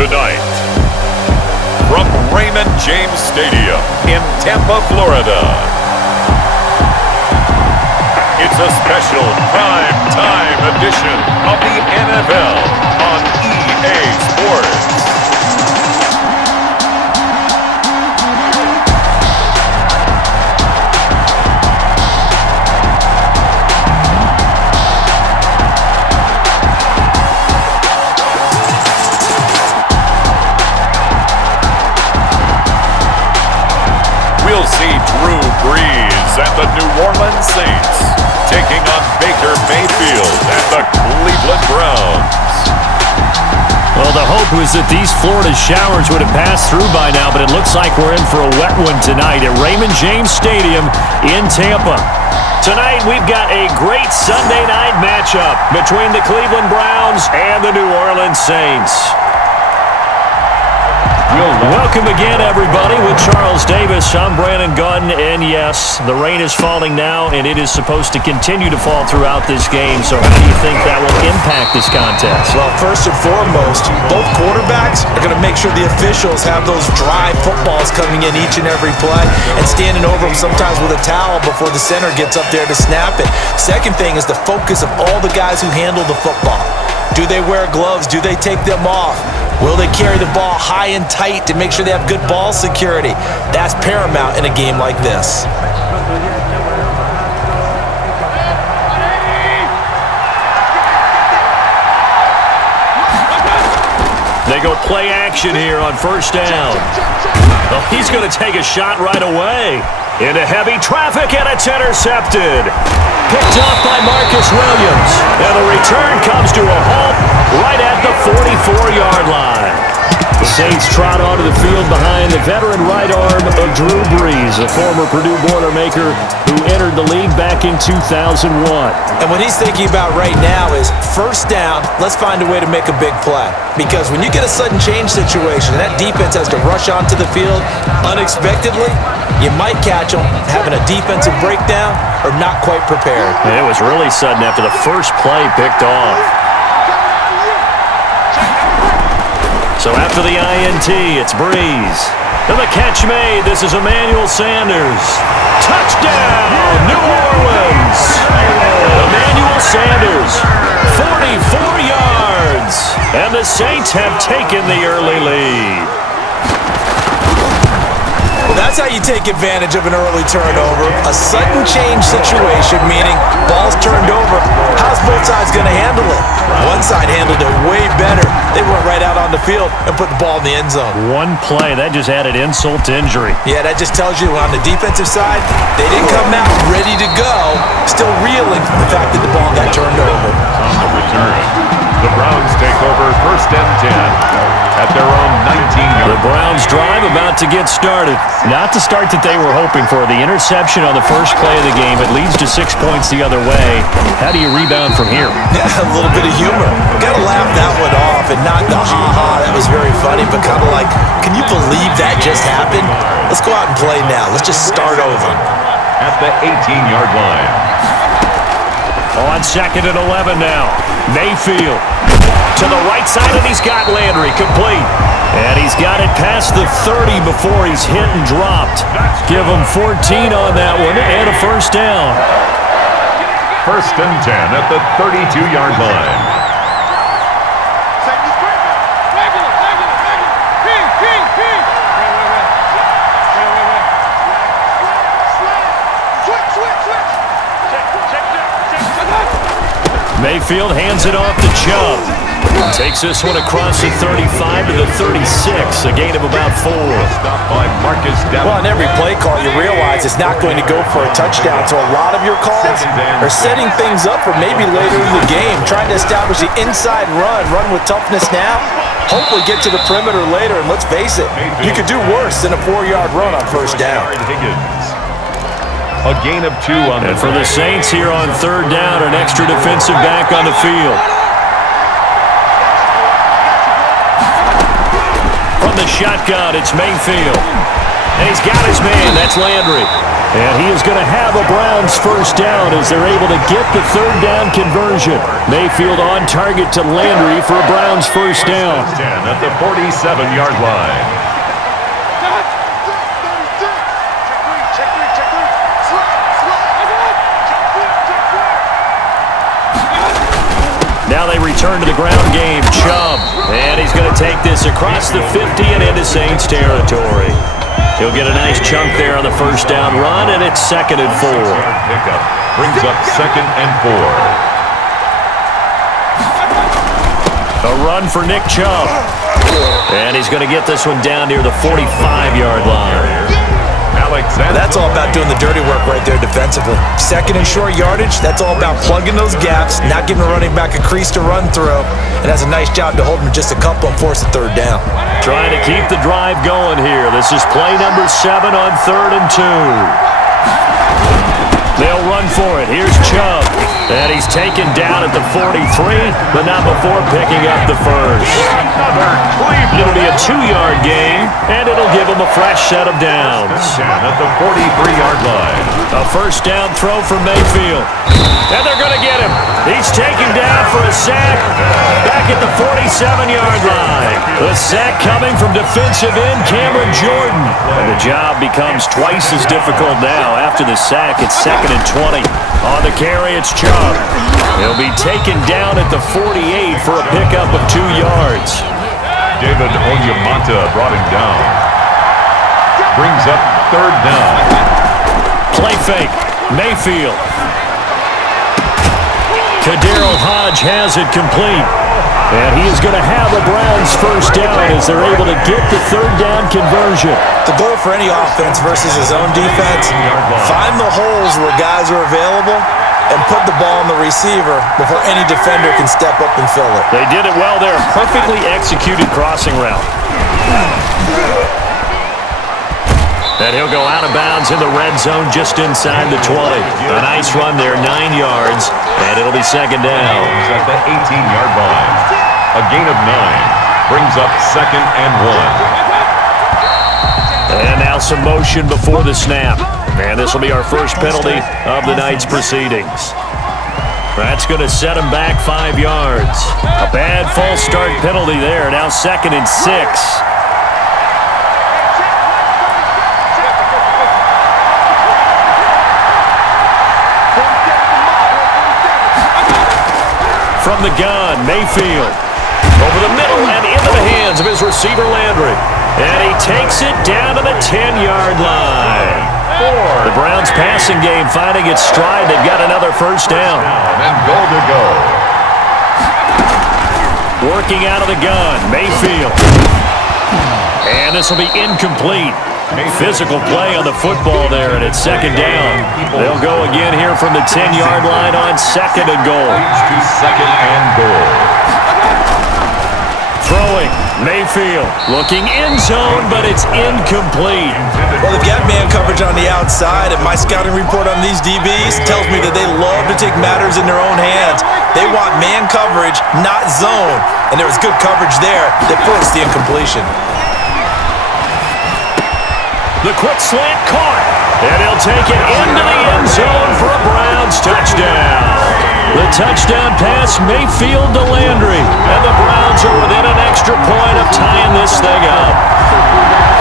Tonight, from Raymond James Stadium in Tampa, Florida, it's a special prime time edition of the NFL on EA Sports. We'll see Drew Brees and the New Orleans Saints taking on Baker Mayfield and the Cleveland Browns. Well, the hope was that these Florida showers would have passed through by now, but it looks like we're in for a wet one tonight at Raymond James Stadium in Tampa. Tonight, we've got a great Sunday night matchup between the Cleveland Browns and the New Orleans Saints. Welcome again, everybody, with Charles Davis. I'm Brandon Gunn, and yes, the rain is falling now, and it is supposed to continue to fall throughout this game. So how do you think that will impact this contest? Well, first and foremost, both quarterbacks are going to make sure the officials have those dry footballs coming in each and every play and standing over them sometimes with a towel before the center gets up there to snap it. Second thing is the focus of all the guys who handle the football. Do they wear gloves? Do they take them off? Will they carry the ball high and tight to make sure they have good ball security? That's paramount in a game like this. They go play action here on first down. Well, he's going to take a shot right away. Into heavy traffic, and it's intercepted. Picked off by Marcus Williams. And the return comes to a halt right at the 44-yard line. The Saints trot onto the field behind the veteran right arm of Drew Brees, a former Purdue Boilermaker who entered the league back in 2001. And what he's thinking about right now is first down, let's find a way to make a big play. Because when you get a sudden change situation, that defense has to rush onto the field unexpectedly, you might catch them having a defensive breakdown or not quite prepared. It was really sudden after the first play picked off. So after the INT, it's Brees. And the catch made. This is Emmanuel Sanders. Touchdown, New Orleans. Emmanuel Sanders, 44 yards. And the Saints have taken the early lead. Well, that's how you take advantage of an early turnover. A sudden change situation, meaning ball's turned over. How's both sides going to handle it? One side handled it way better. They went right out on the field and put the ball in the end zone. One play, that just added insult to injury. Yeah, that just tells you on the defensive side, they didn't come out ready to go, still reeling from the fact that the ball got turned over. On the return, the Browns take over first and 10. At their own 19-yard. The Browns drive about to get started. Not the start that they were hoping for. The interception on the first play of the game. It leads to 6 points the other way. How do you rebound from here? Yeah, a little bit of humor. Got to laugh that one off and not the ha-ha. That was very funny, but kind of like, can you believe that just happened? Let's go out and play now. Let's just start over. At the 18-yard line. On second and 11 now. Mayfield. To the right side, and he's got Landry complete. And he's got it past the 30 before he's hit and dropped. Give him 14 on that one and a first down. First and 10 at the 32-yard line. Mayfield hands it off to Chubb. Takes this one across the 35 to the 36, a gain of about 4. Stopped by Marcus Davenport. Well, on every play call, you realize it's not going to go for a touchdown. So a lot of your calls are setting things up for maybe later in the game, trying to establish the inside run with toughness now, hopefully get to the perimeter later. And let's face it, you could do worse than a 4-yard run on first down. A gain of 2 on the And for the Saints here on third down, an extra defensive back on the field. From the shotgun, it's Mayfield. And he's got his man. That's Landry. And he is going to have a Browns first down as they're able to get the third down conversion. Mayfield on target to Landry for a Browns first down. 10 at the 47-yard line. Now they return to the ground game. Chubb. And he's going to take this across the 50 and into Saints territory. He'll get a nice chunk there on the first down run, and it's 2nd and 4. Pickup brings up 2nd and 4. A run for Nick Chubb. And he's going to get this one down near the 45-yard line. That's all about doing the dirty work right there defensively. 2nd and short yardage, that's all about plugging those gaps, not giving a running back a crease to run through, and has a nice job to hold him just a couple and force a third down. Trying to keep the drive going here. This is play number 7 on 3rd and 2. They'll run for it. Here's Chubb. And he's taken down at the 43, but not before picking up the first. It'll be a 2-yard gain, and it'll give him a fresh set of downs. At the 43-yard line. A first down throw for Mayfield. And they're going to get him. He's taken down for a sack back at the 47-yard line. The sack coming from defensive end Cameron Jordan. And the job becomes twice as difficult now. After the sack, it's 2nd and 20. On the carry, it's Chubb. He'll be taken down at the 48 for a pickup of 2 yards. David Onyemata brought him down. Brings up 3rd down. Play fake. Mayfield. Kaderl Hodge has it complete. And he is going to have a Browns first down as they're able to get the third down conversion. The goal for any offense versus his own defense, find the holes where guys are available and put the ball on the receiver before any defender can step up and fill it. They did it well there. Perfectly executed crossing route. And he'll go out of bounds in the red zone just inside the 20. A nice run there, 9 yards, and it'll be 2nd down. At the 18-yard line. A gain of 9 brings up 2nd and 1. And now some motion before the snap. And this will be our first penalty of the night's proceedings. That's going to set him back 5 yards. A bad false start penalty there. Now 2nd and 6. From the gun, Mayfield. Over the middle and into the hands of his receiver, Landry. And he takes it down to the 10-yard line. The Browns passing game finding its stride. They've got another first down. And goal to go. Working out of the gun, Mayfield. And this will be incomplete. Physical play on the football there, and it's 2nd down. They'll go again here from the 10-yard line on 2nd and goal. To 2nd and goal. Throwing, Mayfield. Looking end zone, but it's incomplete. Well, they've got man coverage on the outside, and my scouting report on these DBs tells me that they love to take matters in their own hands. They want man coverage, not zone. And there was good coverage there that forced the incompletion. The quick slant caught, and he'll take it into the end zone for a Browns touchdown. The touchdown pass, Mayfield to Landry, and the Browns are within an extra point of tying this thing up.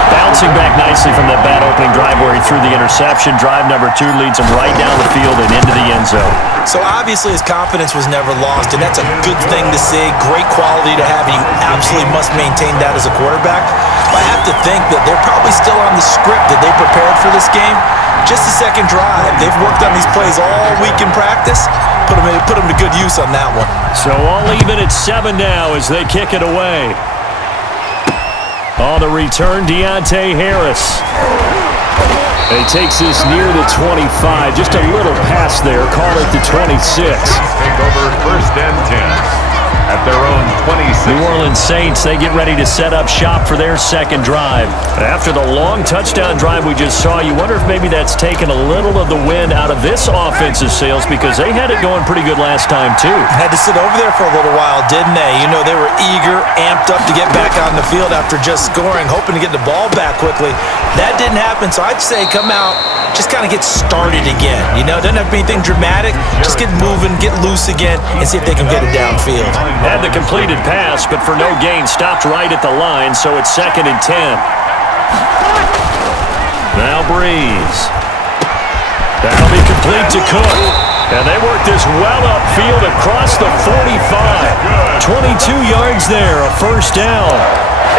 Bouncing back nicely from that bad opening drive where he threw the interception. Drive number 2 leads him right down the field and into the end zone. So obviously his confidence was never lost, and that's a good thing to see. Great quality to have, and you absolutely must maintain that as a quarterback. But I have to think that they're probably still on the script that they prepared for this game. Just the second drive. They've worked on these plays all week in practice. Put them to good use on that one. So all even at 7 now as they kick it away. On the return, Deontay Harris. And he takes this near the 25. Just a little pass there. Call it the 26. Take over 1st and 10 at their own New Orleans Saints, they get ready to set up shop for their second drive. After the long touchdown drive we just saw, you wonder if maybe that's taken a little of the wind out of this offensive sails because they had it going pretty good last time too. Had to sit over there for a little while, didn't they? You know, they were eager, amped up to get back on the field after just scoring, hoping to get the ball back quickly. That didn't happen, so I'd say come out, just kind of get started again. You know, doesn't have to be anything dramatic. Just get moving, get loose again, and see if they can get it downfield. Had the completed pass, but for no gain, stopped right at the line, so it's 2nd and 10. Now Breeze. That'll be complete to Cook. And they work this well upfield across the 45. 22 yards there, a first down.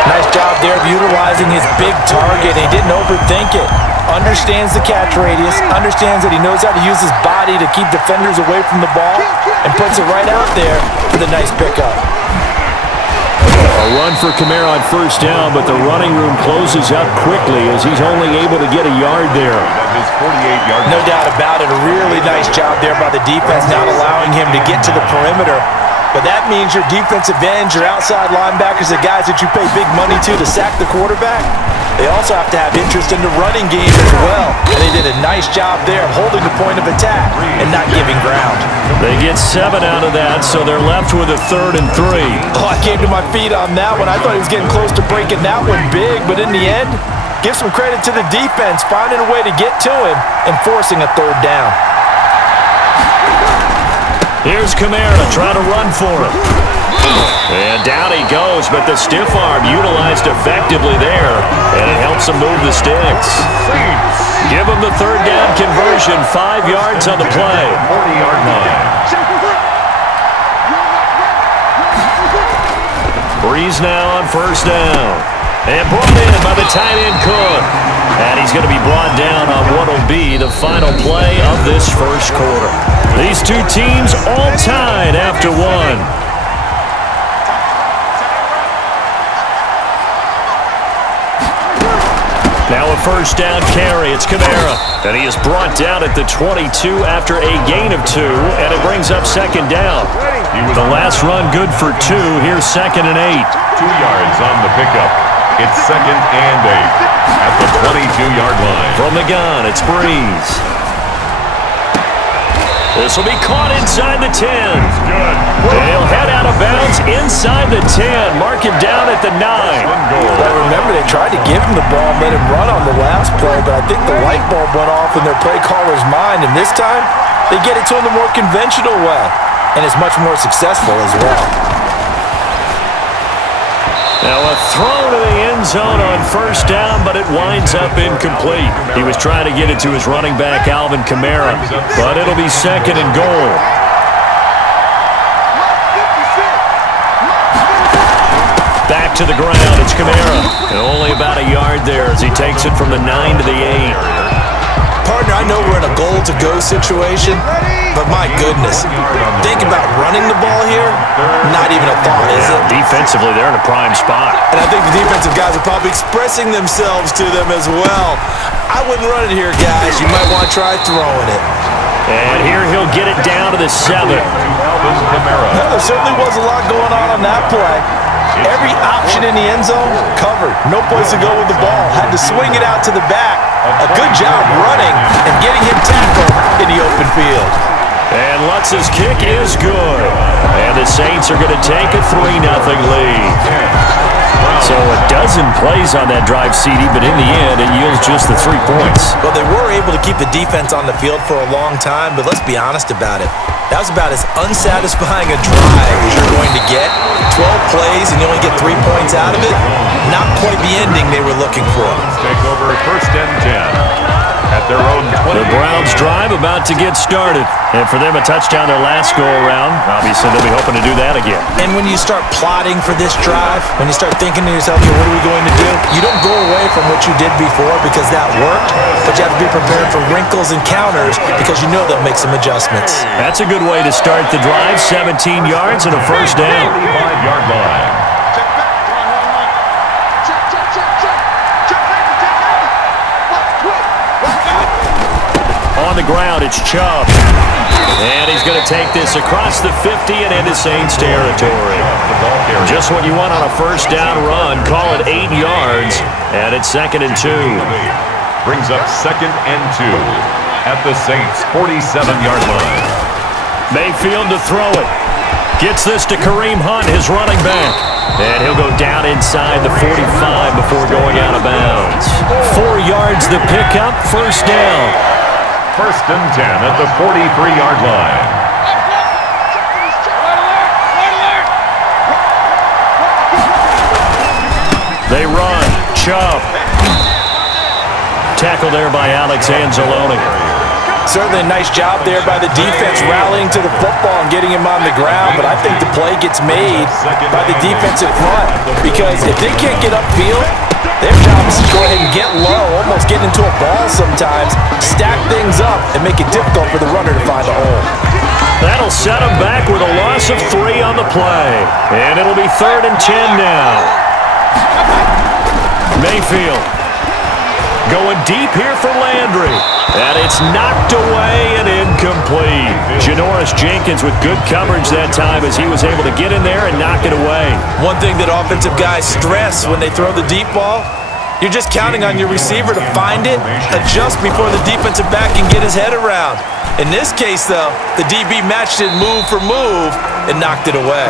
Nice job there of utilizing his big target. He didn't overthink it. Understands the catch radius, understands that he knows how to use his body to keep defenders away from the ball, and puts it right out there for the nice pickup. A run for Kamara on first down, but the running room closes up quickly as he's only able to get a yard there. No doubt about it. A really nice job there by the defense, not allowing him to get to the perimeter. But that means your defensive ends, your outside linebackers, the guys that you pay big money to sack the quarterback, they also have to have interest in the running game as well. And they did a nice job there of holding the point of attack and not giving ground. They get 7 out of that, so they're left with a 3rd and 3. Oh, I came to my feet on that one. I thought he was getting close to breaking that one big, but in the end, give some credit to the defense, finding a way to get to him and forcing a 3rd down. Here's Kamara trying to run for him. And down he goes, but the stiff arm utilized effectively there, and it helps him move the sticks. Give him the 3rd down conversion, 5 yards on the play. 40-yard line. Breeze now on first down. And brought in by the tight end Cook. And he's going to be brought down on what will be the final play of this first quarter. These two teams all tied after 1. Now a first down carry. It's Kamara. And he is brought down at the 22 after a gain of 2. And it brings up 2nd down. The last run good for 2. Here's 2nd and 8. 2 yards on the pickup. It's 2nd and 8 at the 22-yard line. From the gun, it's Breeze. This will be caught inside the 10. They'll head out of bounds inside the 10. Mark him down at the 9. Well, remember, they tried to give him the ball and let him run on the last play, but I think the light bulb went off in their play caller's mind, and this time they get it to him the more conventional way, and it's much more successful as well. Now a throw to the end zone on first down, but it winds up incomplete. He was trying to get it to his running back, Alvin Kamara, but it'll be 2nd and goal. Back to the ground, it's Kamara. And only about a yard there as he takes it from the 9 to the 8. Partner, I know we're in a goal-to-go situation, but my goodness, think about running the ball here, not even a thought, is it? Defensively, they're in a prime spot. And I think the defensive guys are probably expressing themselves to them as well. I wouldn't run it here, guys. You might want to try throwing it. And here he'll get it down to the 7. There certainly was a lot going on that play. Every option in the end zone covered. No place to go with the ball. Had to swing it out to the back. A good job running and getting him tackled in the open field. And Lutz's kick is good. And the Saints are going to take a 3-0 lead. So a dozen plays on that drive, CD, but in the end, it yields just the 3 points. Well, they were able to keep the defense on the field for a long time, but let's be honest about it. That was about as unsatisfying a drive as you're going to get. 12 plays and you only get 3 points out of it. Not quite the ending they were looking for. Take over 1st and 10. At their own 20. The Browns drive about to get started. And for them, a touchdown their last go-around. Obviously, they'll be hoping to do that again. And when you start plotting for this drive, when you start thinking to yourself, okay, what are we going to do? You don't go away from what you did before because that worked, but you have to be prepared for wrinkles and counters because you know they'll make some adjustments. That's a good way to start the drive. 17 yards and a first down. 5-yard line. On the ground, it's Chubb. And he's going to take this across the 50 and into Saints territory. Just what you want on a first down run. Call it 8 yards, and it's 2nd and 2. Brings up 2nd and 2 at the Saints' 47-yard line. Mayfield to throw it. Gets this to Kareem Hunt, his running back. And he'll go down inside the 45 before going out of bounds. 4 yards the pickup, first down. 1st and 10 at the 43-yard line. They run. Chubb. Tackle there by Alex Anzalone. Certainly a nice job there by the defense rallying to the football and getting him on the ground, but I think the play gets made by the defensive front because if they can't get upfield, their job is to go ahead and get low, almost get into a ball sometimes, stack things up, and make it difficult for the runner to find a hole. That'll set him back with a loss of 3 on the play. And it'll be 3rd and 10 now. Mayfield going deep here for Landry. And it's knocked away and incomplete. Janoris Jenkins with good coverage that time as he was able to get in there and knock it away. One thing that offensive guys stress when they throw the deep ball, you're just counting on your receiver to find it, adjust before the defensive back can get his head around. In this case, though, the DB matched it move for move and knocked it away.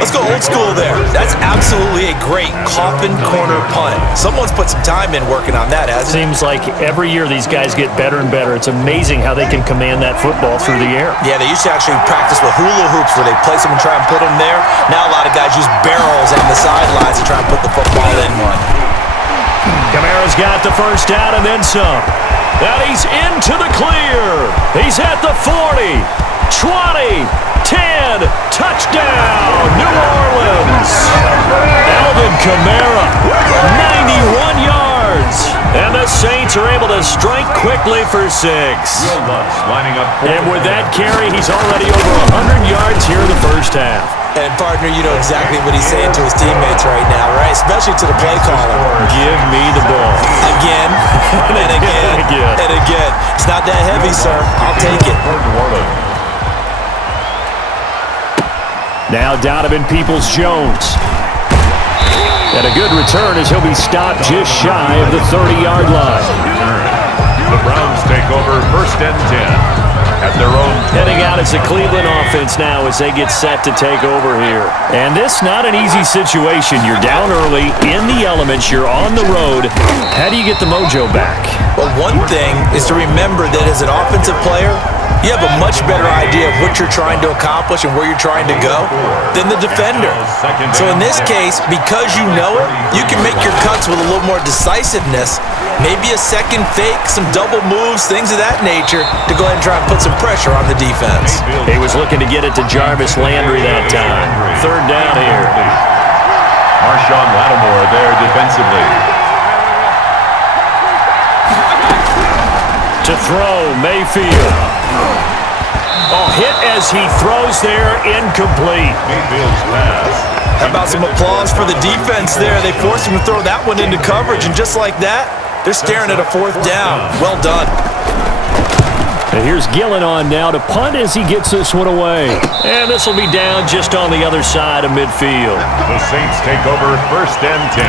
Let's go old school there. That's absolutely a great coffin corner punt. Someone's put some time in working on that, hasn't it? Seems like every year these guys get better and better. It's amazing how they can command that football through the air. Yeah, they used to actually practice with hula hoops where they place them and try and put them there. Now a lot of guys use barrels on the sidelines to try and put the football in one. Kamara's got the first down and then some. And he's into the clear. He's at the 40, 20, 10, touchdown, New Orleans. Alvin Kamara, 91 yards. And the Saints are able to strike quickly for 6. Lining up. And with that carry, he's already over 100 yards here in the first half. And, partner, you know exactly what he's saying to his teammates right now, right? Especially to the play caller. Give me the ball. Again, and again, and again. It's not that heavy, sir. I'll take it. Now Donovan Peoples-Jones. And a good return as he'll be stopped just shy of the 30-yard line. The Browns take over 1st and 10. At their own. Heading out as the Cleveland offense now as they get set to take over here. And this not an easy situation. You're down early, in the elements, you're on the road. How do you get the mojo back? Well, one thing is to remember that as an offensive player, you have a much better idea of what you're trying to accomplish and where you're trying to go than the defender. So in this case, because you know it, you can make your cuts with a little more decisiveness, maybe a second fake, some double moves, things of that nature to go ahead and try and put some pressure on the defense. He was looking to get it to Jarvis Landry that time. 3rd down here. Marshawn Lattimore there defensively. To throw, Mayfield. Oh, hit as he throws there, incomplete. Mayfield's pass. How about some applause for the defense there? They forced him to throw that one into coverage, and just like that, they're staring at a 4th down. Well done. And here's Gillen on now to punt as he gets this one away. And this will be down just on the other side of midfield. The Saints take over 1st and 10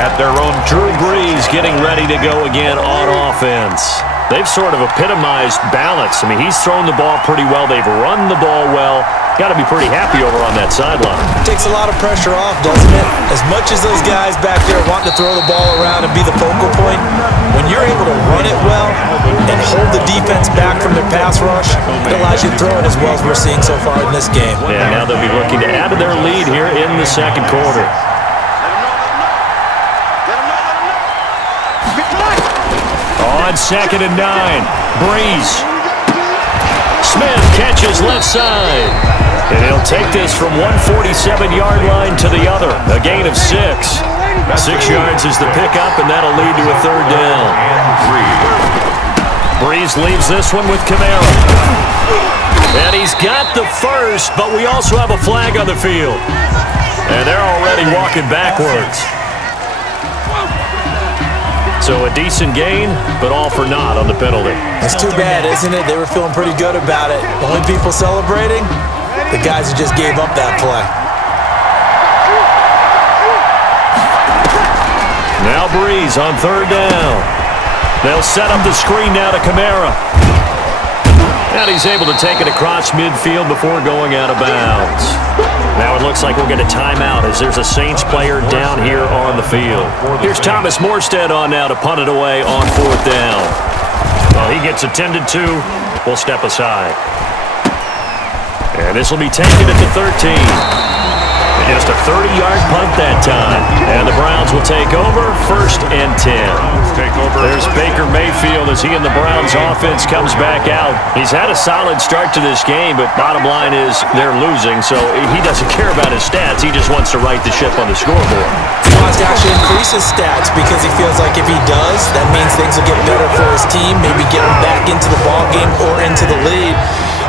at their own. Drew Brees getting ready to go again on offense. They've sort of epitomized balance. I mean, he's thrown the ball pretty well. They've run the ball well. Got to be pretty happy over on that sideline. Takes a lot of pressure off, doesn't it? As much as those guys back there want to throw the ball around and be the focal point, when you're able to run it well and hold the defense back from their pass rush, it allows you to throw it as well as we're seeing so far in this game. Yeah, now they'll be looking to add to their lead here in the 2nd quarter. On 2nd and 9, Brees. Smith catches left side. And he'll take this from 147-yard line to the other. A gain of 6. 6 yards is the pickup, and that'll lead to a 3rd down. Brees leaves this one with Kamara. And he's got the first, but we also have a flag on the field. And they're already walking backwards. So a decent gain, but all for naught on the penalty. It's too bad, isn't it? They were feeling pretty good about it. The only people celebrating, the guys who just gave up that play. Now Breeze on third down. They'll set up the screen now to Kamara. And he's able to take it across midfield before going out of bounds. Now it looks like we'll get a timeout as there's a Saints player down here on the field. Here's Thomas Morstead on now to punt it away on fourth down. Well, he gets attended to. We'll step aside. And this will be taken at the 13. Just a 30-yard punt that time. And the Browns will take over, 1st and 10. There's Baker Mayfield as he and the Browns offense comes back out. He's had a solid start to this game, but bottom line is they're losing, so he doesn't care about his stats. He just wants to right the ship on the scoreboard. He wants to actually increase his stats because he feels like if he does, that means things will get better for his team, maybe get him back into the ball game or into the lead.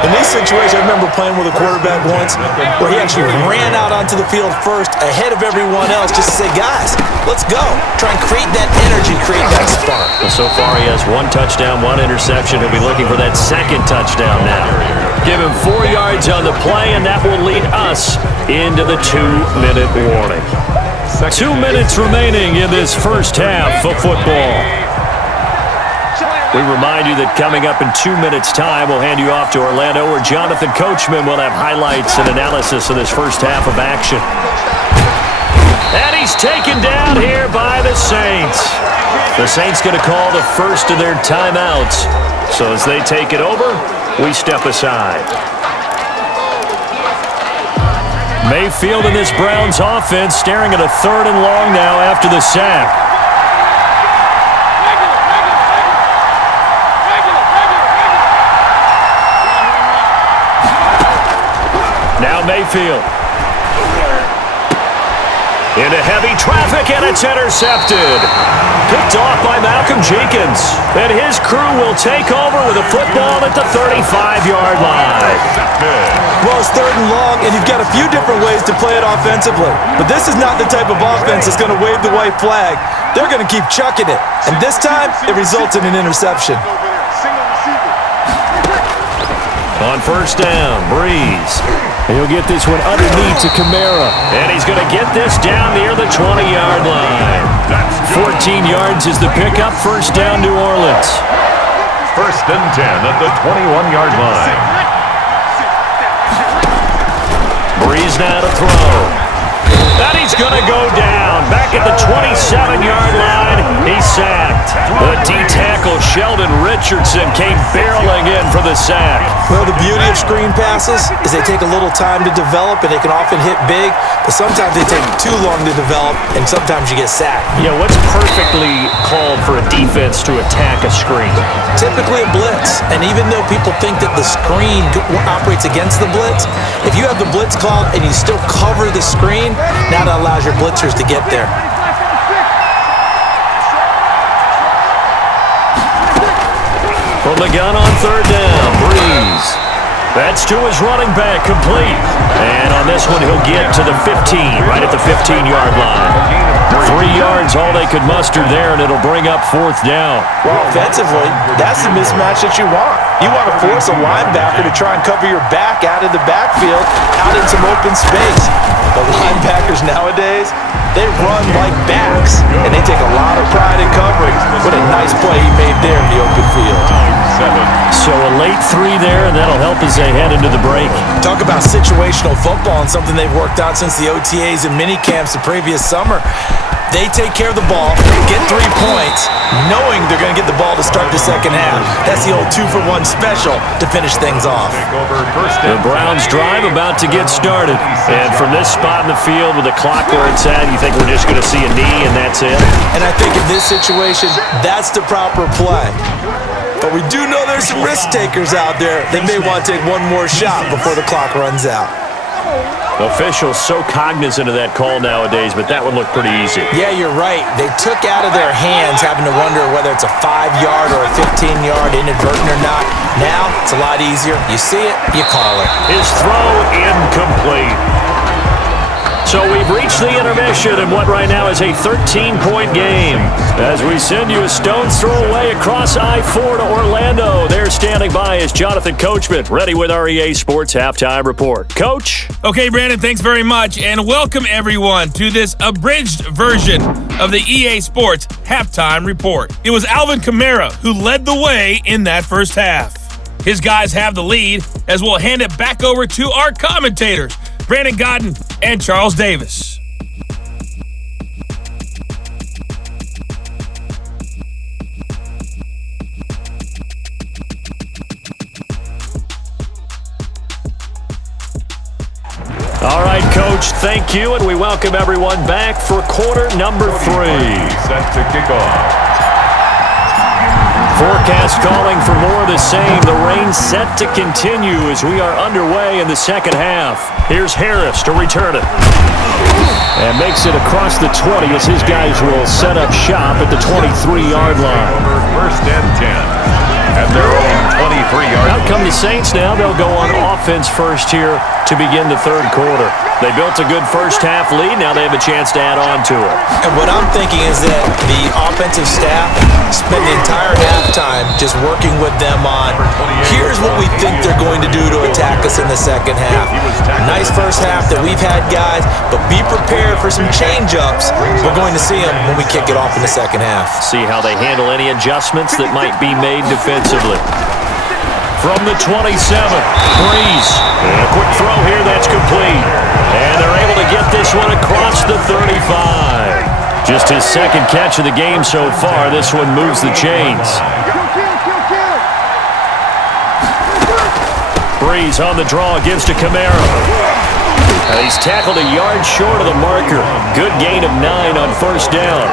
In this situation, I remember playing with a quarterback once where he actually ran out onto the field first ahead of everyone else just to say, guys, let's go. Try and create that energy, create that spark. Well, so far he has 1 touchdown, 1 interception. He'll be looking for that 2nd touchdown now. Give him 4 yards on the play, and that will lead us into the 2-minute warning. 2 minutes remaining in this first half of football. We remind you that coming up in 2 minutes' time, we'll hand you off to Orlando, where Jonathan Coachman will have highlights and analysis of this first half of action. And he's taken down here by the Saints. The Saints going to call the first of their timeouts. So as they take it over, we step aside. Mayfield in this Browns offense staring at a 3rd and long now after the sack. Now Mayfield. Into heavy traffic, and it's intercepted. Picked off by Malcolm Jenkins. And his crew will take over with a football at the 35-yard line. Well, it's 3rd and long, and you've got a few different ways to play it offensively. But this is not the type of offense that's going to wave the white flag. They're going to keep chucking it. And this time, it results in an interception. On first down, Breeze. He'll get this one underneath to Kamara. And he's going to get this down near the 20-yard line. 14 yards is the pickup. First down, New Orleans. 1st and 10 at the 21-yard line. Breeze now to throw. And he's going to go down. Back at the 27-yard line, he's sacked. The D-tackle, Sheldon Richardson, came barreling in for the sack. Well, the beauty of screen passes is they take a little time to develop, and they can often hit big, but sometimes they take too long to develop, and sometimes you get sacked. Yeah, what's perfectly called for a defense to attack a screen? Typically a blitz, and even though people think that the screen operates against the blitz, if you have the blitz called and you still cover the screen, now that allows your blitzers to get there. From the gun on third down, Breeze. That's to his running back, complete. And on this one, he'll get to the 15, right at the 15-yard line. 3 yards, all they could muster there, and it'll bring up 4th down. Well, offensively, that's the mismatch that you want. You want to force a linebacker to try and cover your back out of the backfield, out in some open space. The linebackers nowadays, they run like backs, and they take a lot of pride in covering. What a nice play he made there in the open field. So a late 3 there, and that'll help as they head into the break. Talk about situational football and something they've worked on since the OTAs and mini camps the previous summer. They take care of the ball, get 3 points, knowing they're going to get the ball to start the second half. That's the old 2-for-1 special to finish things off. The Browns drive about to get started. And from this spot in the field with the clock where it's at, you think we're just going to see a knee and that's it? And I think in this situation, that's the proper play. But we do know there's some risk takers out there that may want to take one more shot before the clock runs out. Officials so cognizant of that call nowadays, but that would look pretty easy. Yeah, you're right. They took out of their hands having to wonder whether it's a 5-yard or a 15-yard, inadvertent or not. Now, it's a lot easier. You see it, you call it. His throw incomplete. So we've reached the intermission in what right now is a 13-point game. As we send you a stone's throw away across I-4 to Orlando. There standing by is Jonathan Coachman, ready with our EA Sports Halftime Report. Coach? Okay, Brandon, thanks very much, and welcome everyone to this abridged version of the EA Sports Halftime Report. It was Alvin Kamara who led the way in that first half. His guys have the lead as we'll hand it back over to our commentators, Brandon Godden and Charles Davis. All right, Coach, thank you, and we welcome everyone back for quarter number 3. Set to kick off. Forecast calling for more of the same. The rain set to continue as we are underway in the second half. Here's Harris to return it. And makes it across the 20 as his guys will set up shop at the 23-yard line. First and 10. At their own 23-yard line. Out come the Saints now. They'll go on offense first here to begin the third quarter. They built a good first-half lead. Now they have a chance to add on to it. And what I'm thinking is that the offensive staff spent the entire halftime just working with them on, here's what we think they're going to do to attack us in the second half. Nice first half that we've had, guys, but be prepared for some change-ups. We're going to see them when we kick it off in the second half. See how they handle any adjustments that might be made defensively. From the 27, Breeze. And a quick throw here that's complete. And they're able to get this one across the 35. Just his second catch of the game so far. This one moves the chains. Breeze on the draw, gives to Kamara. And he's tackled a yard short of the marker. Good gain of 9 on first down.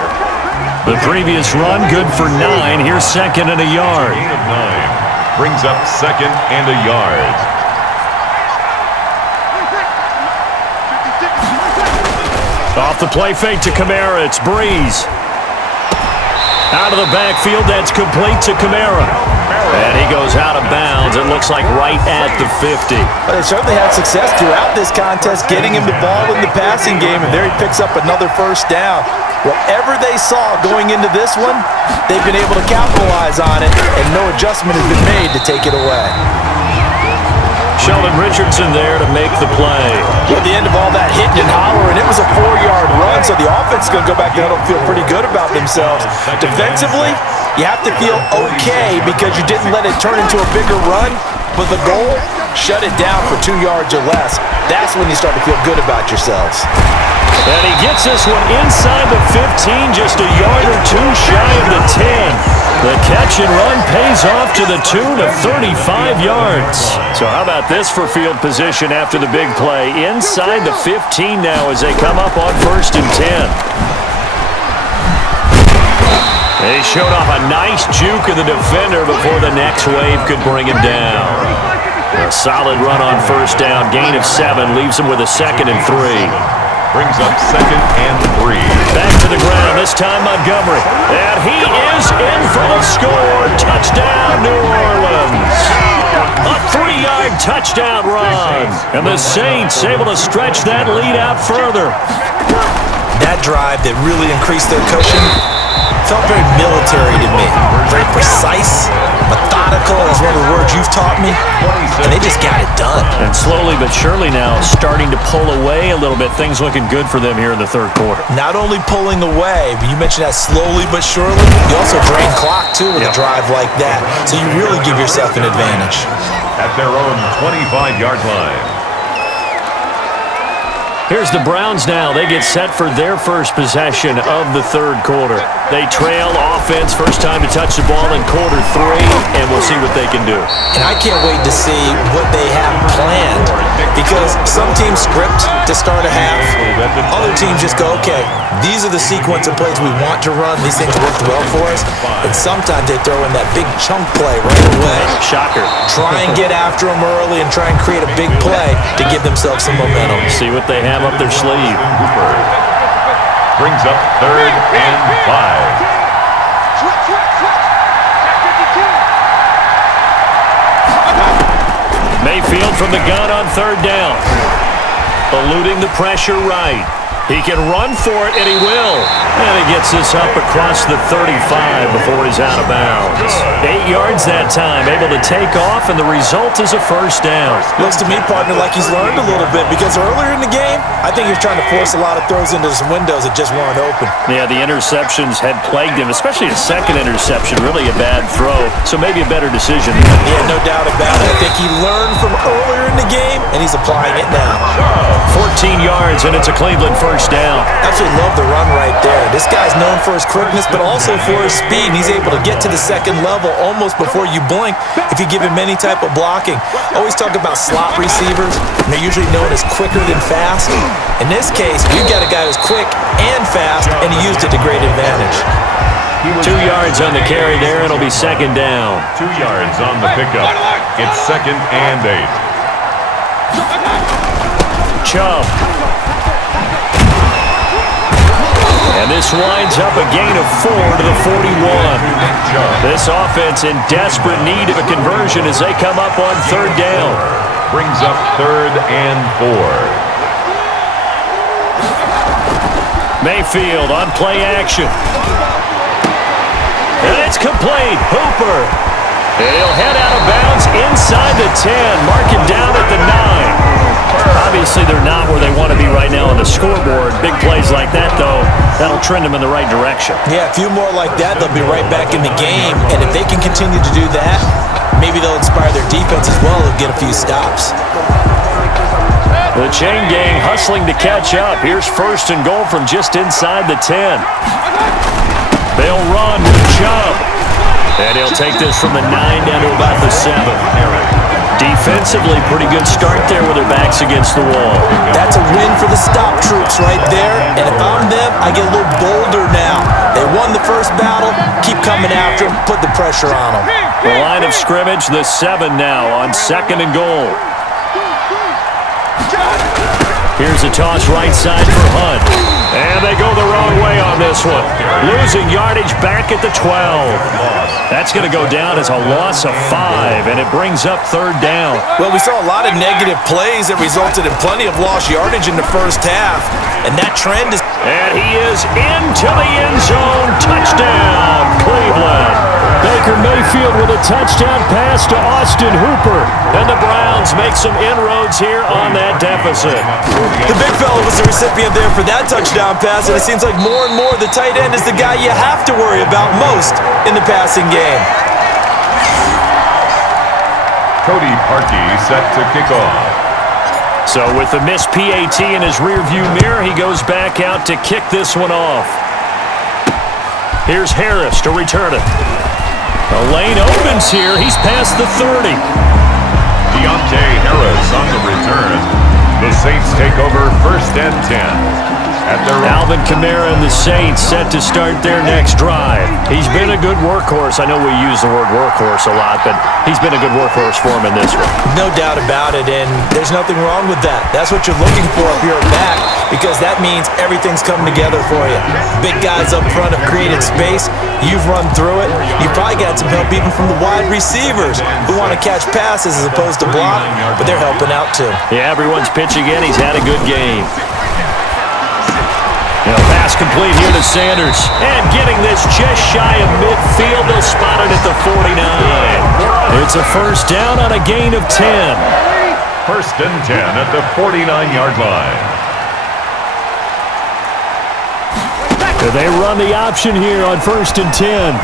The previous run, good for 9. Here's second and a yard. Gain of 9. Brings up second and a yard. Off the play fake to Kamara, it's Breeze. Out of the backfield, that's complete to Kamara. And he goes out of bounds, it looks like right at the 50. But they certainly had success throughout this contest, getting him the ball in the passing game, and there he picks up another first down. Whatever they saw going into this one, they've been able to capitalize on it, and no adjustment has been made to take it away. Sheldon Richardson there to make the play. At the end of all that hitting and hollering, it was a 4-yard run, so the offense is going to go back there and feel pretty good about themselves. Defensively, you have to feel okay because you didn't let it turn into a bigger run, but the goal, shut it down for 2 yards or less. That's when you start to feel good about yourselves. And he gets this one inside the 15, just a yard or 2 shy of the 10. The catch and run pays off to the tune of 35 yards. So how about this for field position after the big play? Inside the 15 now as they come up on first and 10. They showed off a nice juke of the defender before the next wave could bring him down. A solid run on first down, gain of 7, leaves him with a second and 3. Brings up second and 3. Back to the ground, this time Montgomery. And he is in for the score. Touchdown, New Orleans. A 3-yard touchdown run. And the Saints able to stretch that lead out further. That drive that really increased their cushion felt very military to me. Very precise, methodical is one of the words you've taught me, and they just got it done. And slowly but surely now starting to pull away a little bit. Things looking good for them here in the third quarter. Not only pulling away, but you mentioned that slowly but surely. You also drain clock, too, with a drive like that. So you really give yourself an advantage. At their own 25-yard line. Here's the Browns now. They get set for their first possession of the third quarter. They trail offense, first time to touch the ball in quarter 3, and we'll see what they can do. And I can't wait to see what they have planned, because some teams script to start a half. Other teams just go, okay, these are the sequence of plays we want to run. These things worked well for us. And sometimes they throw in that big chunk play right away. Shocker. Try and get after them early and try and create a big play to give themselves some momentum. See what they have up their sleeve. Brings up third and 5. Mayfield from the gun on third down. Eluding the pressure right. He can run for it, and he will. And he gets this up across the 35 before he's out of bounds. 8 yards that time, able to take off, and the result is a first down. Looks to me, partner, like he's learned a little bit because earlier in the game, I think he was trying to force a lot of throws into some windows that just weren't open. Yeah, the interceptions had plagued him, especially a second interception, really a bad throw, so maybe a better decision. Yeah, no doubt about it. I think he learned from earlier in the game, and he's applying it now. 14 yards, and it's a Cleveland first down. Absolutely love the run right there. This guy's known for his quickness, but also for his speed. He's able to get to the second level almost before you blink if you give him any type of blocking. Always talk about slot receivers, and they're usually known as quicker than fast. In this case, you've got a guy who's quick and fast, and he used it to great advantage. 2 yards on the carry there. It'll be second down. 2 yards on the pickup. It's 2nd and 8. Chubb. And this winds up a gain of 4 to the 41. This offense in desperate need of a conversion as they come up on third down. Brings up 3rd and 4. Mayfield on play action. And it's complete. Hooper. And he'll head out of bounds inside the 10. Mark it down at the 9. Obviously, they're not where they want to be right now on the scoreboard. Big plays like that, though, that'll trend them in the right direction. Yeah, a few more like that, they'll be right back in the game. And if they can continue to do that, maybe they'll inspire their defense as well and get a few stops. The chain gang hustling to catch up. Here's 1st and goal from just inside the 10. They'll run with Chubb. And he'll take this from the 9 down to about the 7. Defensively, pretty good start there with their backs against the wall. That's a win for the stop troops right there. And if I'm them, I get a little bolder now. They won the first battle. Keep coming after them. Put the pressure on them. The line of scrimmage, the 7 now on 2nd and goal. Here's a toss right side for Hunt. And they go the wrong way on this one. Losing yardage back at the 12. That's going to go down as a loss of 5, and it brings up third down. Well, we saw a lot of negative plays that resulted in plenty of lost yardage in the first half, and that trend is... And he is into the end zone. Touchdown, Cleveland. Baker Mayfield with a touchdown pass to Austin Hooper. And the Browns make some inroads here on that deficit. The big fella was the recipient there for that touchdown pass, and it seems like more and more the tight end is the guy you have to worry about most in the passing game. Cody Parkey set to kick off. So with the missed PAT in his rearview mirror, he goes back out to kick this one off. Here's Harris to return it. The lane opens here. He's past the 30. Deontay Harris on the return. The Saints take over 1st and 10. Alvin Kamara and the Saints set to start their next drive. He's been a good workhorse. I know we use the word workhorse a lot, but he's been a good workhorse for him in this one. No doubt about it, and there's nothing wrong with that. That's what you're looking for if you're a back, because that means everything's coming together for you. Big guys up front have created space. You've run through it. You've probably got some help even from the wide receivers who want to catch passes as opposed to block, but they're helping out too. Yeah, everyone's pitching in. He's had a good game. Pass complete here to Sanders. And getting this just shy of midfield. They'll spot it at the 49. It's a first down on a gain of 10. 1st and 10 at the 49-yard line. They run the option here on 1st and 10.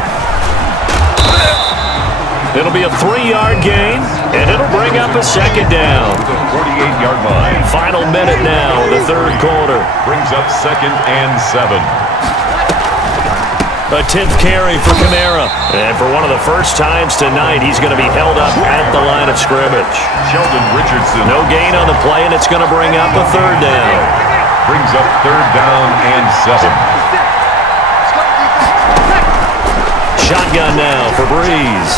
It'll be a 3-yard gain, and it'll bring up a second down. 48-yard line. Final minute now, the third quarter. Brings up 2nd and 7. A 10th carry for Kamara. And for one of the first times tonight, he's going to be held up at the line of scrimmage. Sheldon Richardson. No gain on the play, and it's going to bring up a third down. Brings up 3rd down and 7. Shotgun now for Breeze.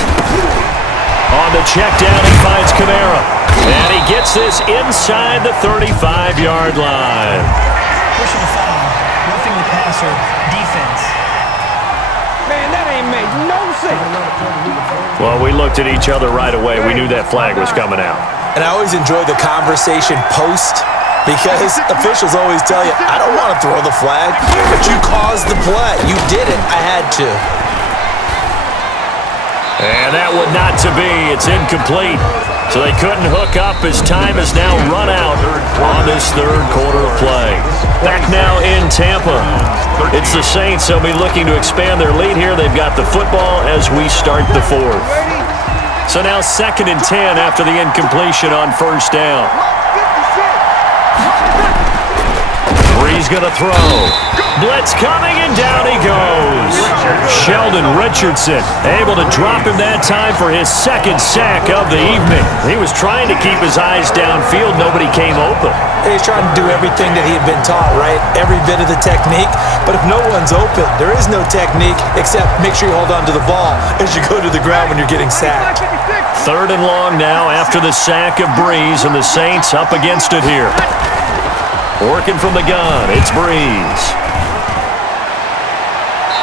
On the check down, he finds Kamara. And he gets this inside the 35-yard line. Personal foul. Roughing the passer. Defense. Man, that ain't made no sense. Well, we looked at each other right away. We knew that flag was coming out. And I always enjoy the conversation post because officials always tell you, I don't want to throw the flag, but you caused the play. You did it. I had to. And that would not to be. It's incomplete. So they couldn't hook up as time has now run out on this third quarter of play. Back now in Tampa. It's the Saints. They'll be looking to expand their lead here. They've got the football as we start the fourth. So now 2nd and 10 after the incompletion on first down. Brees going to throw. Blitz coming, and down he goes. Sheldon Richardson able to drop him that time for his 2nd sack of the evening. He was trying to keep his eyes downfield. Nobody came open. He's trying to do everything that he had been taught, right? Every bit of the technique. But if no one's open, there is no technique except make sure you hold on to the ball as you go to the ground when you're getting sacked. 3rd and long now after the sack of Brees, and the Saints up against it here. Working from the gun, it's Brees.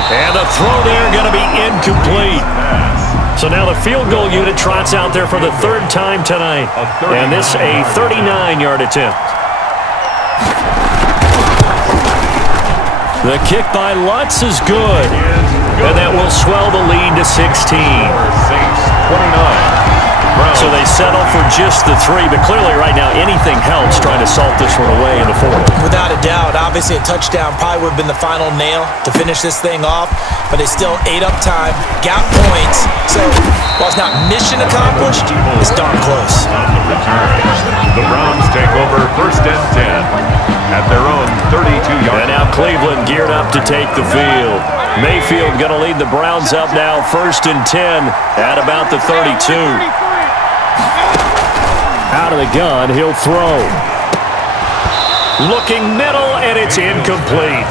And the throw there going to be incomplete. So now the field goal unit trots out there for the 3rd time tonight. And this a 39-yard attempt. The kick by Lutz is good. And that will swell the lead to 16. 29. So they settle for just the 3, but clearly right now anything helps trying to salt this one away in the 4th. Without a doubt, obviously a touchdown probably would have been the final nail to finish this thing off, but they still ate up time, got points. So while it's not mission accomplished, it's darn close. The Browns take over 1st and 10 at their own 32-yard. And now Cleveland geared up to take the field. Mayfield going to lead the Browns up now 1st and 10 at about the 32. Out of the gun, he'll throw. Looking middle, and it's incomplete.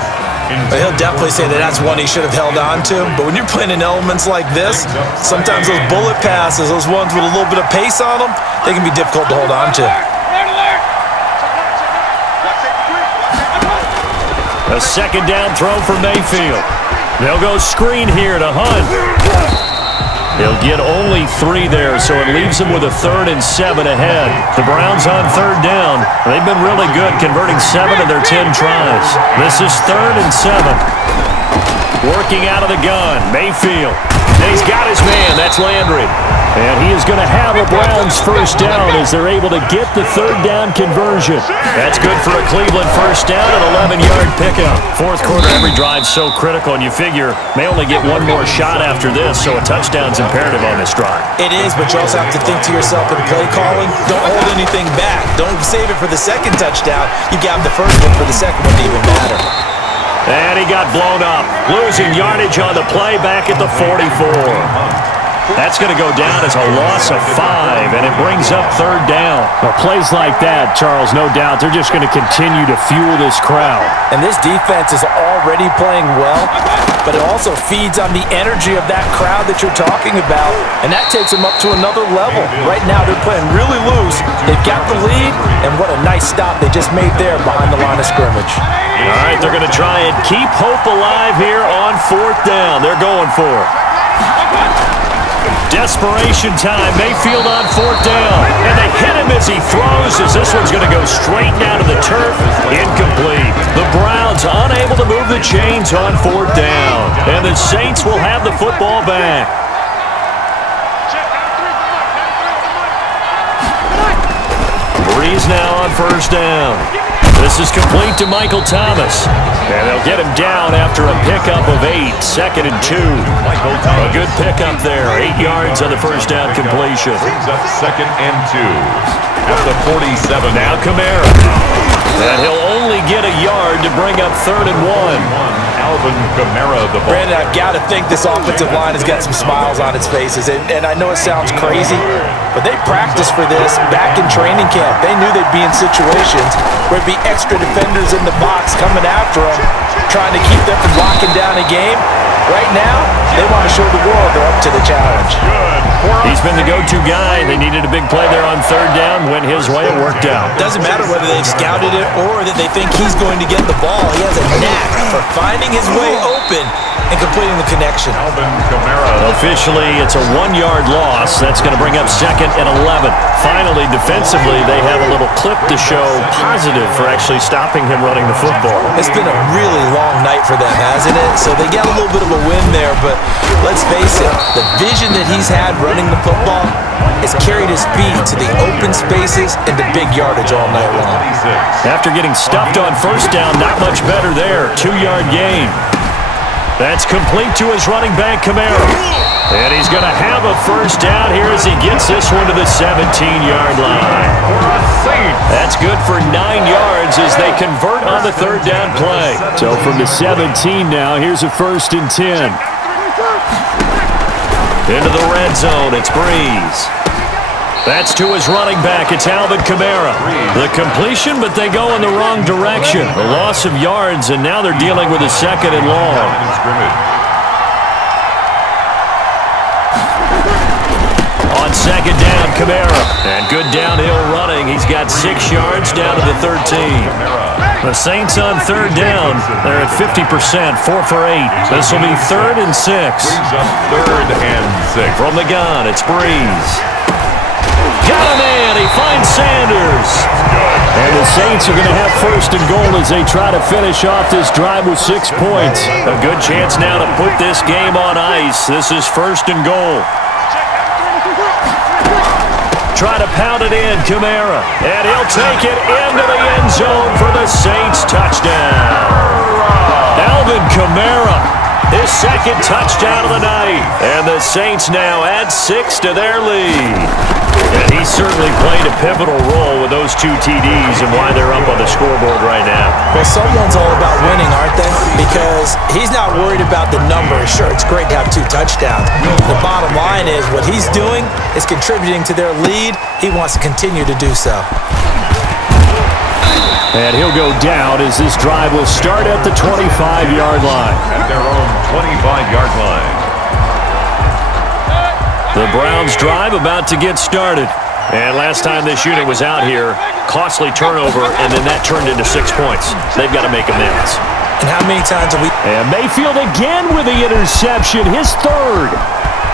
He'll definitely say that that's one he should have held on to. But when you're playing in elements like this, sometimes those bullet passes, those ones with a little bit of pace on them, they can be difficult to hold on to. A 2nd down throw for Mayfield. They'll go screen here to Hunt. He'll get only 3 there, so it leaves them with a 3rd and 7 ahead. The Browns on 3rd down. They've been really good, converting 7 of their 10 tries. This is 3rd and 7. Working out of the gun, Mayfield. And he's got his man, that's Landry. And he is going to have a Browns 1st down as they're able to get the 3rd down conversion. That's good for a Cleveland 1st down, an 11-yard pickup. 4th quarter, every drive so critical, and you figure may only get one more shot after this, so a touchdown's imperative on this drive. It is, but you also have to think to yourself in play calling, don't hold anything back. Don't save it for the 2nd touchdown. You got the 1st one for the 2nd one to even matter. And he got blown up, losing yardage on the play back at the 44. That's going to go down as a loss of 5, and it brings up 3rd down. Well, plays like that, Charles, no doubt, they're just going to continue to fuel this crowd. And this defense is already playing well, but it also feeds on the energy of that crowd that you're talking about, and that takes them up to another level. Right now, they're playing really loose. They've got the lead, and what a nice stop they just made there behind the line of scrimmage. All right, they're going to try and keep hope alive here on 4th down. They're going for it. Desperation time, Mayfield on 4th down, and they hit him as he throws, as this one's going to go straight down to the turf, incomplete. The Browns unable to move the chains on 4th down, and the Saints will have the football back. Brees now on 1st down. This is complete to Michael Thomas. And they'll get him down after a pickup of 8, 2nd and 2. A good pickup there, 8 yards on the 1st down completion. Brings up 2nd and 2 at the 47. Now Kamara. And he'll only get a yard to bring up 3rd and 1. Alvin Kamara, the ball. Brandon, I've got to think this offensive line has got some smiles on its faces. And I know it sounds crazy, but they practiced for this back in training camp. They knew they'd be in situations where it'd be extra defenders in the box coming after them, trying to keep them from locking down a game. Right now, they want to show the world they're up to the challenge. He's been the go-to guy. They needed a big play there on third down. Went his way. It worked out. Doesn't matter whether they've scouted it or that they think he's going to get the ball. He has a knack for finding his way open and completing the connection. Officially, it's a 1-yard loss. That's going to bring up 2nd and 11. Finally, defensively, they have a little clip to show positive for actually stopping him running the football. It's been a really long night for them, hasn't it? So they got a little bit of a win there, but let's face it, the vision that he's had running the football has carried his feet to the open spaces and the big yardage all night long. After getting stuffed on first down, not much better there. 2-yard gain. That's complete to his running back, Kamara. And he's going to have a first down here as he gets this one to the 17-yard line. That's good for 9 yards as they convert on the third down play. So from the 17 now, here's a 1st and 10. Into the red zone, it's Breeze. That's to his running back. It's Alvin Kamara. The completion, but they go in the wrong direction. A loss of yards, and now they're dealing with a 2nd and long. On 2nd down, Kamara. And good downhill running. He's got 6 yards down to the 13. The Saints on third down. They're at 50%, 4 for 8. This will be 3rd and 6. Third and 6. From the gun, it's Breeze. Got a man. He finds Sanders. And the Saints are going to have 1st and goal as they try to finish off this drive with 6 points. A good chance now to put this game on ice. This is 1st and goal. Try to pound it in, Kamara. And he'll take it into the end zone for the Saints touchdown. Alvin Kamara, his 2nd touchdown of the night. And the Saints now add 6 to their lead. And he certainly played a pivotal role with those 2 TDs and why they're up on the scoreboard right now. Well, someone's all about winning, aren't they? Because he's not worried about the numbers. Sure, it's great to have 2 touchdowns. The bottom line is what he's doing is contributing to their lead. He wants to continue to do so. And he'll go down as this drive will start at the 25-yard line. At their own 25-yard line. The Browns drive about to get started. And last time this unit was out here, costly turnover, and then that turned into 6 points. They've got to make amends. And how many times have we... And Mayfield again with the interception, his 3rd.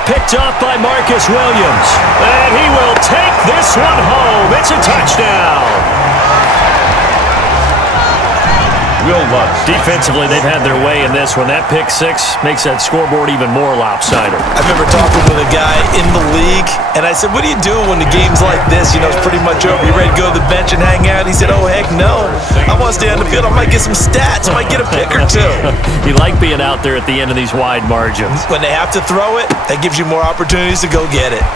Picked off by Marcus Williams. And he will take this one home. It's a touchdown. Will Lutz. Defensively, they've had their way in this one. That pick 6 makes that scoreboard even more lopsided. I remember talking with a guy in the league, and I said, what do you do when the game's like this? You know, it's pretty much over. You ready to go to the bench and hang out? He said, oh, heck no. I want to stay on the field. I might get some stats. I might get a pick or 2. You like being out there at the end of these wide margins. When they have to throw it, that gives you more opportunities to go get it.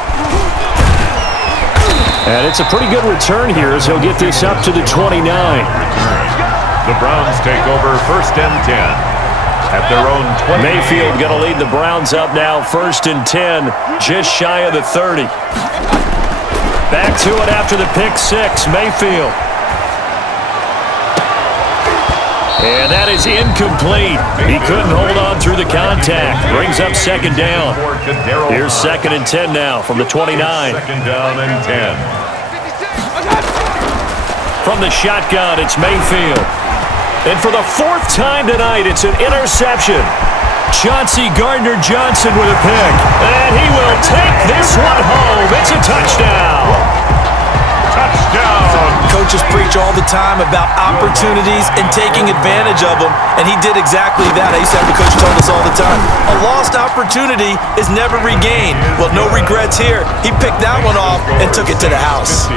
And it's a pretty good return here as he'll get this up to the 29. The Browns take over 1st and 10 at their own 20. Mayfield going to lead the Browns up now 1st and 10, just shy of the 30. Back to it after the pick 6, Mayfield. And that is incomplete. He couldn't hold on through the contact. Brings up 2nd down. Here's 2nd and 10 now from the 29. 2nd down and 10. From the shotgun, it's Mayfield. And for the 4th time tonight, it's an interception. Chauncey Gardner-Johnson with a pick. And he will take this one home. It's a touchdown. Touchdown. Coaches preach all the time about opportunities and taking advantage of them, and he did exactly that. I used to have a coach tell us all the time, a lost opportunity is never regained. Well, no regrets here. He picked that one off and took it to the house.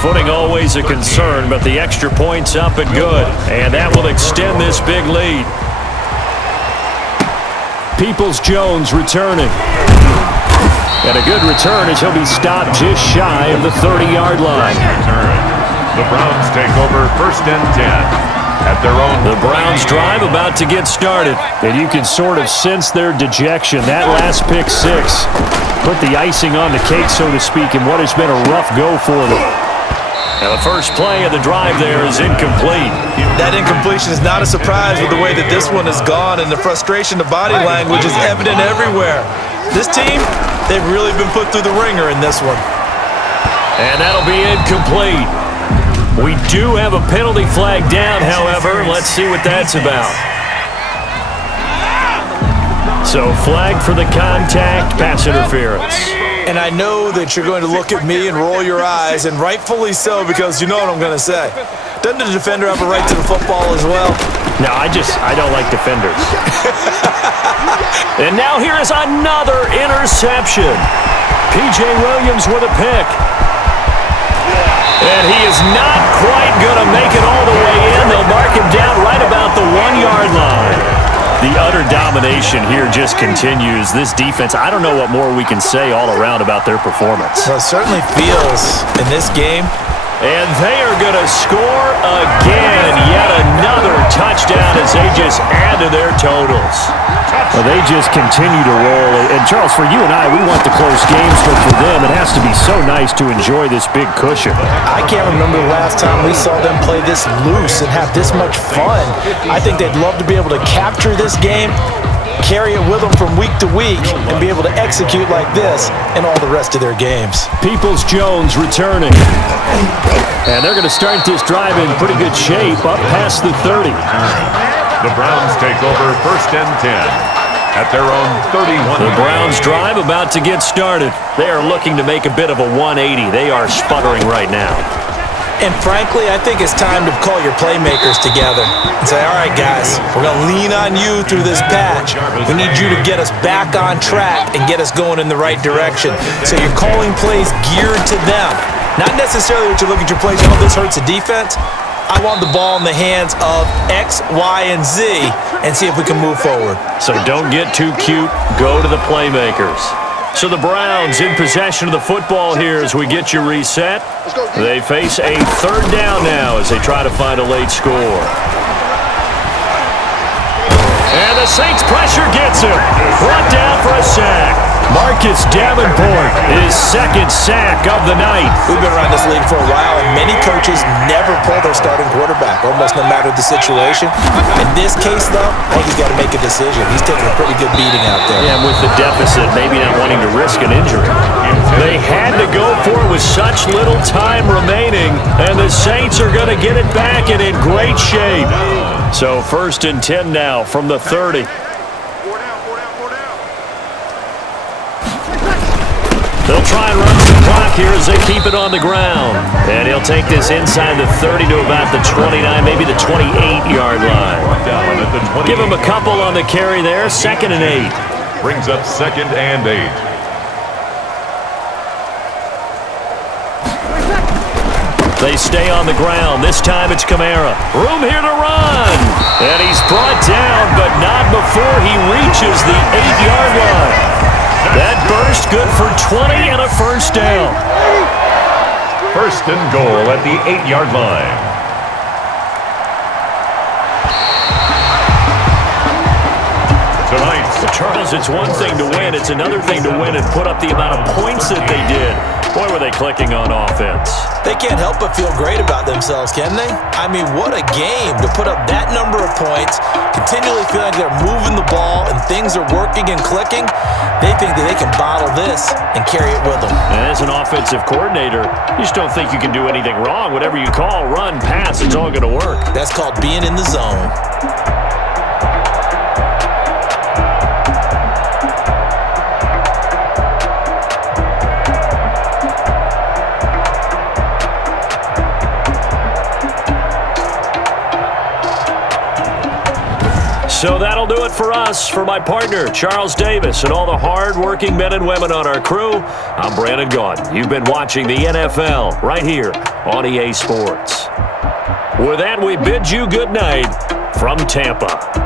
Footing always a concern, but the extra point's up and good. And that will extend this big lead. Peoples-Jones returning. And a good return as he'll be stopped just shy of the 30-yard line. The Browns take over 1st and 10 at their own. The Browns drive about to get started. And you can sort of sense their dejection. That last pick 6 put the icing on the cake, so to speak, in what has been a rough go for them. Now the first play of the drive there is incomplete. That incompletion is not a surprise with the way that this one has gone, and the frustration, the body language is evident everywhere. This team, they've really been put through the ringer in this one. And that'll be incomplete. We do have a penalty flag down, however. Let's see what that's about. So flag for the contact, pass interference. And I know that you're going to look at me and roll your eyes, and rightfully so, because you know what I'm going to say. Doesn't the defender have a right to the football as well? No, I don't like defenders. And now here is another interception. P.J. Williams with a pick. And he is not quite going to make it all the way in. They'll mark him down right about the 1-yard line. The utter domination here just continues. This defense, I don't know what more we can say all around about their performance. Well, it certainly feels in this game. And they are going to score again. Yet another touchdown as they just add to their totals. Well, they just continue to roll. And, Charles, for you and I, we want the close games, but for them, it has to be so nice to enjoy this big cushion. I can't remember the last time we saw them play this loose and have this much fun. I think they'd love to be able to capture this game, carry it with them from week to week, and be able to execute like this in all the rest of their games. Peoples-Jones returning. And they're going to start this drive in pretty good shape, up past the 30. The Browns take over 1st and 10 at their own 31. The Browns drive about to get started. They are looking to make a bit of a 180. They are sputtering right now. And frankly, I think it's time to call your playmakers together and say, all right, guys, we're going to lean on you through this patch. We need you to get us back on track and get us going in the right direction. So you're calling plays geared to them. Not necessarily what you look at your plays, oh, this hurts the defense. I want the ball in the hands of X, Y, and Z and see if we can move forward. So don't get too cute. Go to the playmakers. So the Browns in possession of the football here as we get you reset. They face a 3rd down now as they try to find a late score. And the Saints pressure gets him. Brought down for a sack. Marcus Davenport, his 2nd sack of the night. We've been around this league for a while, and many coaches never pull their starting quarterback, almost no matter the situation. In this case, though, I think he's got to make a decision. He's taking a pretty good beating out there. Yeah, and with the deficit, maybe not wanting to risk an injury. They had to go for it with such little time remaining, and the Saints are going to get it back and in great shape. So 1st and 10 now from the 30. They'll try and run the clock here as they keep it on the ground. And he'll take this inside the 30 to about the 29, maybe the 28-yard line. Give him a couple on the carry there, 2nd and 8. Brings up 2nd and 8. They stay on the ground. This time it's Kamara. Room here to run. And he's brought down, but not before he reaches the 8-yard line. That burst good for 20 and a 1st down. 1st and goal at the 8-yard line. Tonight, Charles, it's one thing to win. It's another thing to win and put up the amount of points that they did. Boy, were they clicking on offense. They can't help but feel great about themselves, can they? I mean, what a game to put up that number of points, continually feel like they're moving the ball and things are working and clicking. They think that they can bottle this and carry it with them. And as an offensive coordinator, you just don't think you can do anything wrong. Whatever you call, run, pass, it's all going to work. That's called being in the zone. So that'll do it for us. For my partner, Charles Davis, and all the hard-working men and women on our crew, I'm Brandon Gaudin. You've been watching the NFL right here on EA Sports. With that, we bid you good night from Tampa.